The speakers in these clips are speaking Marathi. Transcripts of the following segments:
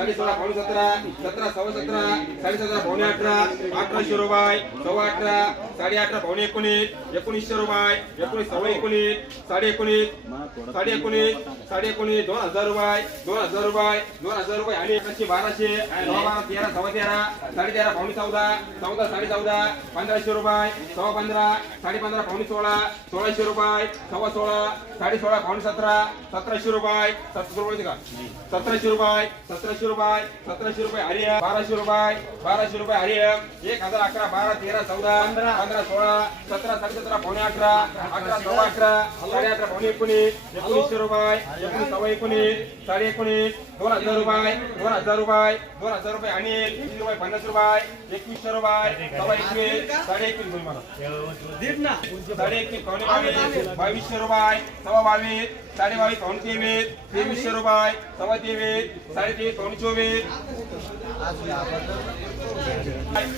साडे सोळा पावणे सतरा सतरा सव्वा सतरा साडे सतरा पावणे अठरा अठराशे रुपये सव्वा अठरा साडे अठरा पावणे एकोणीस एकोणीसशे रुपये एकोणीस सव्वा एकोणीस साडे एकोणीस साडे एकोणीस साडे एकोणीस दोन हजार रुपये दोन हजार रुपये दोन हजार रुपये आणि एकशे बाराशे सव्वा बारा तेरा सव्वा तेरा साडे तेरा पावणे चौदा चौदा साडे चौदा पंधराशे रुपये सव्वा पंधरा साडे पंधरा पावणे सोळा सोळाशे रुपये सव्वा सोळा साडे सोळा पावणे सतरा सतराशे रुपये सतरा रुपये का सतराशे रुपये सतराशे रुपये सतराशे रुपये हरियम बाराशे रुपये बाराशे रुपये हरियम एक हजार अकरा बारा तेरा चौदा पंधरा. सोळा सतरा साडे सतरा पावणे अठरा अठरा सव्वा अठरा साडे अठरा पावणे एकोणीस एकोणीसशे रुपये एकोणीस सव्वा एकोणीस साडे एकोणीस दोन हजार रुपये दोन हजार रुपये दोन हजार रुपये अनिल तीन रुपये पन्नास रुपये एकवीसशे रुपये सव्वा एकवीस साडे एकवीस रुपये मला. साडे एकवीस पावणे बावीस बावीसशे रुपये सव्वा बावीस साडे बावीस पावणे तेवीस तेवीसशे रुपये सव्वा तेवीस साडे तेवीस पावणे चोवीस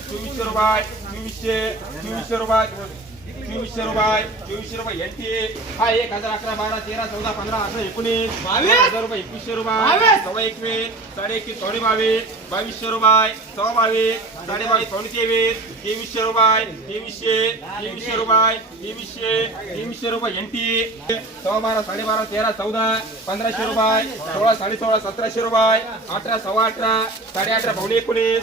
चोवीसशे रुपये चोवीसशे चोवीसशे रुपये. चोवीसशे रुपये चोवीसशे रुपये एनटी हा एक हजार अकरा बारा तेरा चौदा पंधरा अठरा एकोणीस. बावीस? हजार रुपये एकवीसशे रुपये. सव्वा एकवीस साडे एकवीस पावणे बावीस बावीसशे रुपये सव्वा बावीस साडे बावीस पावणे तेवीस तेवीसशे रुपये तेवीसशे तेवीसशे रुपये तेवीसशे तेवीसशे रुपये एनटी सव्वा बारा साडे बारा तेरा चौदा पंधराशे रुपये सोळा साडे सोळा सतराशे रुपये अठरा सव्वा अठरा साडे अठरा पावणे एकोणीस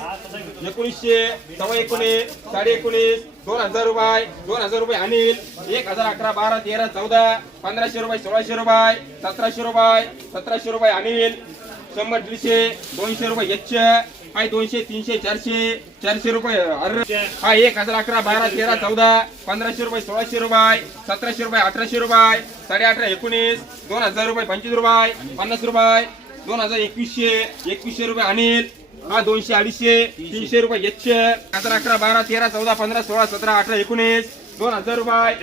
एकोणीसशे सव्वा एकोणीस साडे एकोणीस दोन हजार रुपये दोन हजार रुपये अनिल एक हजार अकरा बारा तेरा चौदा पंधराशे रुपये सोळाशे रुपये सतराशे रुपये सतराशे रुपये अनिल शंभर दीडशे दोनशे रुपये एच हाय दोनशे तीनशे चारशे चारशे रुपये अर हा एक हजार अकरा बारा तेरा चौदा पंधराशे रुपये सोळाशे रुपये सतराशे रुपये अठराशे रुपये साडे अठरा एकोणीस दोन हजार रुपये पंचवीस रुपये पन्नास रुपये दोन हजार एकवीसशे एकवीसशे रुपये अनिल हा दोनशे अडीचशे तीनशे रुपये एकशे हजार अकरा बारा तेरा चौदा पंधरा सोळा सतरा अठरा एकोणीस दोन हजार रुपये.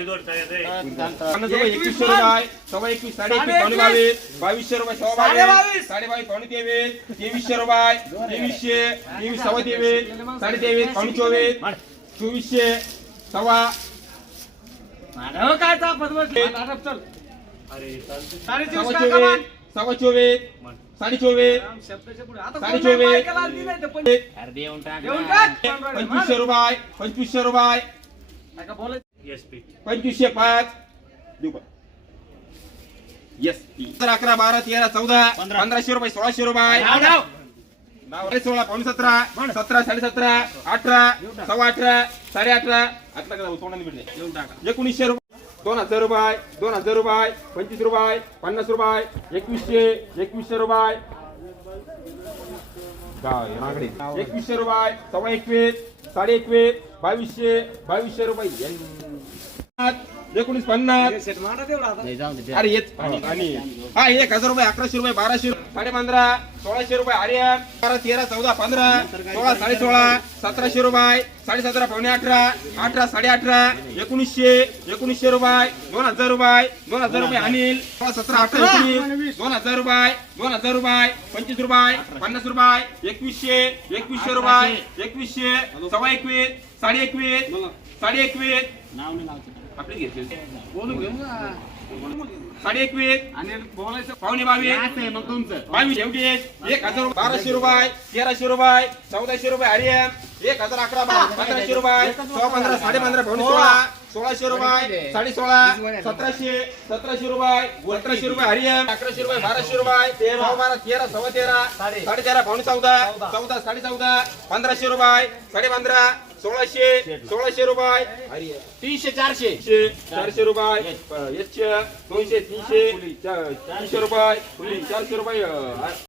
पन्नास रुपये एकवीसशे रुपये. सव्वा एकवीस साडे एकवीस पावणे बावीस बावीसशे रुपये सव्वा बावीस साडे बावीस पावणे तेवीस तेवीसशे रुपये तेवीसशे तेवीस सव्वा तेवीस साडे तेवीस पावणे चोवीस चोवीसशे सव्वा. काय सव्वा? चोवीस सव्वा चोवीस. साडे चोवीस साडे चोवीस. पंचवीसशे रुपये पंचवीसशे रुपये? पंचवीसशे पाच. देऊ का? येस सतरा अकरा बारा तेरा चौदा. पंधराशे रुपये सोळाशे रुपये. सोळा पावणे सतरा. सतरा साडे सतरा अठरा सव्वा अठरा. साडे अठरा. अठरा तोंडाने एकोणीसशे रुपये. दोन हजार रुपये दोन हजार रुपये पंचवीस रुपये पन्नास रुपये एकवीसशे एकवीसशे रुपये. एकवीसशे रुपये सव्वा एकवीस साडे एकवीस बावीसशे बावीसशे रुपये. एकोणीस पन्नास. अरे येत आणि हा एक हजार रुपये अकराशे रुपये बाराशे साडे पंधरा सोळाशे रुपये आर्यन. बारा तेरा चौदा पंधरा सोळा साडे सोळा सतराशे रुपये साडे सतरा पावणे अठरा अठरा साडे अठरा एकोणीसशे एकोणीसशे रुपये दोन हजार रुपये दोन हजार रुपये अनिल सोळा सतरा अठरा एकोणीस दोन हजार रुपये दोन हजार रुपये पंचवीस रुपये पन्नास रुपये एकवीसशे एकवीसशे रुपये एकवीसशे सव्वा एकवीस साडे एकवीस साडे एकवीस. आपले घेतले साडे एकवीस आणि बोलायचं पावणे बावीस. बावीस एवढी एक हजार बाराशे रुपये तेराशे रुपये चौदाशे रुपये हरियम एक हजार अकरा पंधराशे रुपये. सोळा पंधरा साडे पंधरा सोळा. सोळाशे रुपये. साडे सोळा. सतराशे सतराशे रुपये. सतराशे रुपये हरियम. अकराशे रुपये बाराशे रुपये. तेरा. बारा तेरा सव्वा तेरा. साडे. तेरा पावणे चौदा. चौदा. साडे चौदा. पंधराशे रुपये. साडे पंधरा सोळाशे. सोळाशे रुपये. तीनशे चारशे. चारशे रुपये. एकशे दोनशे तीनशे. तीनशे रुपये. चारशे रुपये